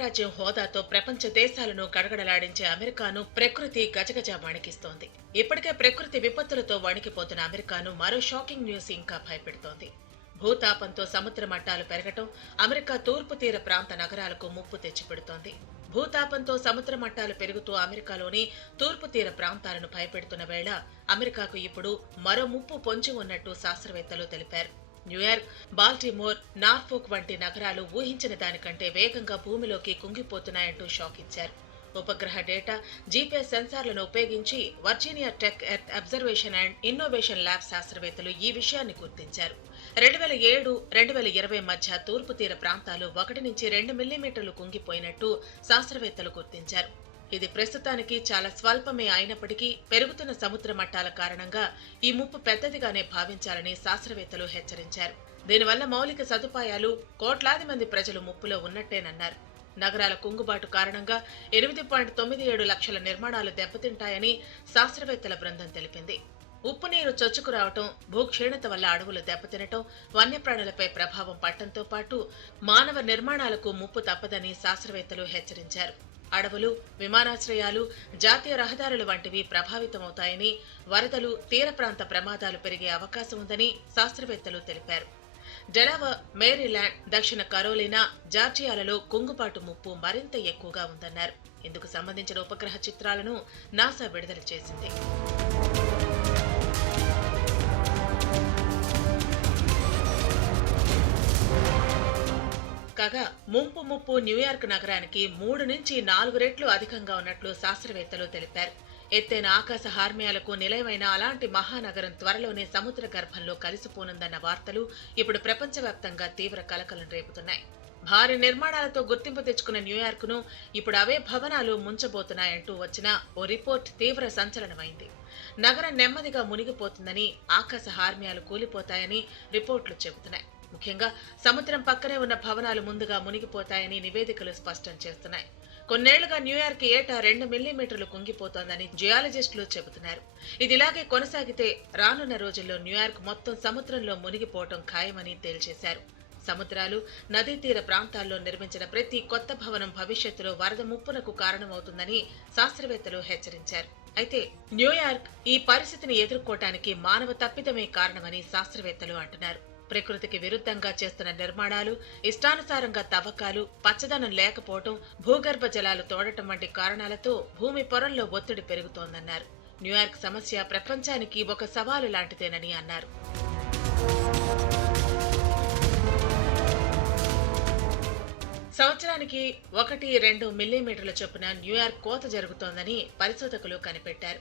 అగ్రరాజ్యం హోదాతో ప్రపంచ దేశాలను గడగడలాడించే అమెరికాను ప్రకృతి గజగజ వణికిస్తోంది. ఇప్పటికే ప్రకృతి విపత్తులతో వణికిపోతున్న అమెరికాను మరో షాకింగ్ న్యూస్ ఇంకా భయపెడుతోంది. భూతాపంతో సముద్ర మట్టాలు పెరగటం అమెరికా తూర్పు తీర ప్రాంత నగరాలకు ముప్పు తెచ్చిపెడుతోంది. భూతాపంతో సముద్ర మట్టాలు పెరుగుతూ అమెరికాలోని తూర్పు తీర ప్రాంతాలను భయపెడుతున్న వేళ అమెరికాకు ఇప్పుడు మరో ముప్పు పొంచి ఉన్నట్టు శాస్త్రవేత్తలు తెలిపారు. న్యూయార్క్, బాల్టిమోర్, నార్ఫోక్ వంటి నగరాలు ఊహించిన దానికంటే వేగంగా భూమిలోకి కుంగిపోతున్నాయంటూ షాక్ ఇచ్చారు. ఉపగ్రహ డేటా, జీపీఎస్ సెన్సార్లను ఉపయోగించి Virginia tech earth observation and innovation lab శాస్త్రవేత్తలు ఈ విషయాన్ని గుర్తించారు. 2007-2020 మధ్య తూర్పు తీర ప్రాంతాలు 1 నుంచి 2 మిల్లీమీటర్లు కుంగిపోయినట్టు శాస్త్రవేత్తలు గుర్తించారు. ఇది ప్రస్తుతానికి చాలా స్వల్పమే అయినప్పటికీ పెరుగుతున్న సముద్ర మట్టాల కారణంగా ఈ ముప్పు పెద్దదిగానే భావించాలని శాస్త్రవేత్తలు హెచ్చరించారు. దీనివల్ల మౌలిక సదుపాయాలు, కోట్లాది మంది ప్రజలు ముప్పులో ఉన్నట్టేనన్నారు. నగరాల కుంగుబాటు కారణంగా 8.97 లక్షల నిర్మాణాలు దెబ్బతింటాయని శాస్త్రవేత్తల బృందం తెలిపింది. ఉప్పు నీరు చొచ్చుకురావటం, భూక్షీణత వల్ల అడవులు దెబ్బతినటం, వన్యప్రాణులపై ప్రభావం పడటంతో పాటు మానవ నిర్మాణాలకు ముప్పు తప్పదని శాస్త్రవేత్తలు హెచ్చరించారు. అడవులు, విమానాశ్రయాలు, జాతీయ రహదారులు వంటివి ప్రభావితమవుతాయని, వరదలు, తీర ప్రాంత ప్రమాదాలు పెరిగే అవకాశం ఉందని శాస్త్రవేత్తలు తెలిపారు. డెలావర్, మేరీల్యాండ్, దక్షిణ కరోలినా, జార్జియాలలో కుంగుబాటు ముప్పు మరింత ఎక్కువగా ఉందన్నారు. ఇందుకు సంబంధించిన ఉపగ్రహ చిత్రాలను నాసా విడుదల చేసింది. కాగా ముప్పు న్యూయార్క్ నగరానికి 3 నుంచి 4 రెట్లు అధికంగా ఉన్నట్లు శాస్త్రవేత్తలు తెలిపారు. ఎత్తైన ఆకాశ హార్మ్యాలకు నిలయమైన అలాంటి మహానగరం త్వరలోనే సముద్ర గర్భంలో కలిసిపోనుందన్న వార్తలు ఇప్పుడు ప్రపంచవ్యాప్తంగా తీవ్ర కలకలం రేపుతున్నాయి. భారీ నిర్మాణాలతో గుర్తింపు తెచ్చుకున్న న్యూయార్క్ ను ఇప్పుడు అవే భవనాలు ముంచబోతున్నాయంటూ వచ్చిన ఓ రిపోర్ట్ తీవ్ర సంచలనమైంది. నగరం నెమ్మదిగా మునిగిపోతుందని, ఆకాశ హార్మ్యాలు కూలిపోతాయని రిపోర్టులు చెబుతున్నాయి. ముఖ్యంగా సముద్రం పక్కనే ఉన్న భవనాలు ముందుగా మునిగిపోతాయని నివేదికలు స్పష్టం చేస్తున్నాయి. కొన్నేళ్లుగా న్యూయార్క్ ఏటా 2 మిల్లీమీటర్లు కుంగిపోతోందని జియాలజిస్టులు చెబుతున్నారు. ఇదిలాగే కొనసాగితే రానున్న రోజుల్లో న్యూయార్క్ మొత్తం సముద్రంలో మునిగిపోవటం ఖాయమని తేల్చేశారు. సముద్రాలు, నదీ తీర ప్రాంతాల్లో నిర్మించిన ప్రతి కొత్త భవనం భవిష్యత్తులో వరద ముప్పునకు కారణమవుతుందని శాస్త్రవేత్తలు హెచ్చరించారు. అయితే న్యూయార్క్ ఈ పరిస్థితిని ఎదుర్కోవటానికి మానవ తప్పిదమే కారణమని శాస్త్రవేత్తలు అంటున్నారు. ప్రకృతికి విరుద్ధంగా చేస్తున్న నిర్మాణాలు, ఇష్టానుసారంగా తవ్వకాలు, పచ్చదనం లేకపోవడం, భూగర్భ జలాలు తోడటం వంటి కారణాలతో భూమి పొరల్లో ఒత్తిడి పెరుగుతోందన్నారు. న్యూయార్క్ సమస్య ప్రపంచానికి ఒక సవాలు లాంటిదేనని అన్నారు. సంవత్సరానికి 1-2 మిల్లీమీటర్ల చొప్పున న్యూయార్క్ కోత జరుగుతోందని పరిశోధకులు కనిపెట్టారు.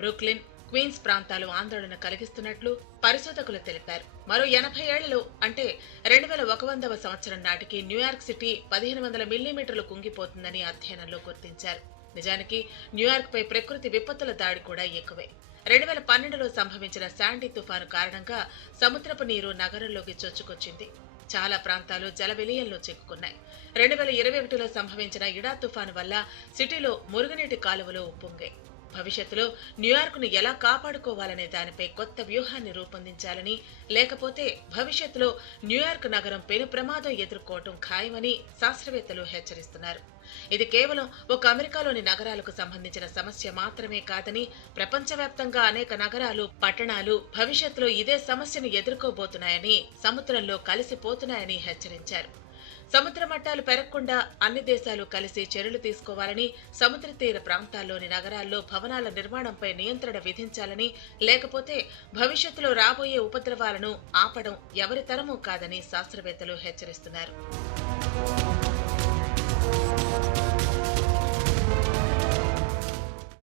బ్రూక్లిన్, క్వీన్స్ ప్రాంతాలు ఆందోళన కలిగిస్తున్నట్లు పరిశోధకులు తెలిపారు. మరో 80 ఏళ్లలో అంటే 2100వ సంవత్సరం నాటికి న్యూయార్క్ సిటీ 1500 మిల్లీమీటర్లు కుంగిపోతుందని అధ్యయనంలో గుర్తించారు. నిజానికి న్యూయార్క్ పై ప్రకృతి విపత్తుల దాడి కూడా ఎక్కువే. 2012లో సంభవించిన శాండీ తుఫాను కారణంగా సముద్రపు నీరు నగరంలోకి చొచ్చుకొచ్చింది. చాలా ప్రాంతాలు జలవిలయంలో చిక్కుకున్నాయి. 2021లో సంభవించిన ఇడా తుఫాను వల్ల సిటీలో మురుగునీటి కాలువలు ఉప్పొంగాయి. భవిష్యత్తులో న్యూయార్క్ ను ఎలా కాపాడుకోవాలనే దానిపై కొత్త వ్యూహాన్ని రూపొందించాలని, లేకపోతే భవిష్యత్తులో న్యూయార్క్ నగరం పెను ప్రమాదం ఎదుర్కోవటం ఖాయమని శాస్త్రవేత్తలు హెచ్చరిస్తున్నారు. ఇది కేవలం ఒక అమెరికాలోని నగరాలకు సంబంధించిన సమస్య మాత్రమే కాదని, ప్రపంచవ్యాప్తంగా అనేక నగరాలు, పట్టణాలు భవిష్యత్తులో ఇదే సమస్యను ఎదుర్కోబోతున్నాయని, సముద్రంలో కలిసిపోతున్నాయని హెచ్చరించారు. సముద్ర మట్టాలు పెరగకుండా అన్ని దేశాలు కలిసి చర్యలు తీసుకోవాలని, సముద్ర తీర ప్రాంతాల్లోని నగరాల్లో భవనాల నిర్మాణంపై నియంత్రణ విధించాలని, లేకపోతే భవిష్యత్తులో రాబోయే ఉపద్రవాలను ఆపడం ఎవరి తరమూ కాదని శాస్త్రవేత్తలు హెచ్చరిస్తున్నారు.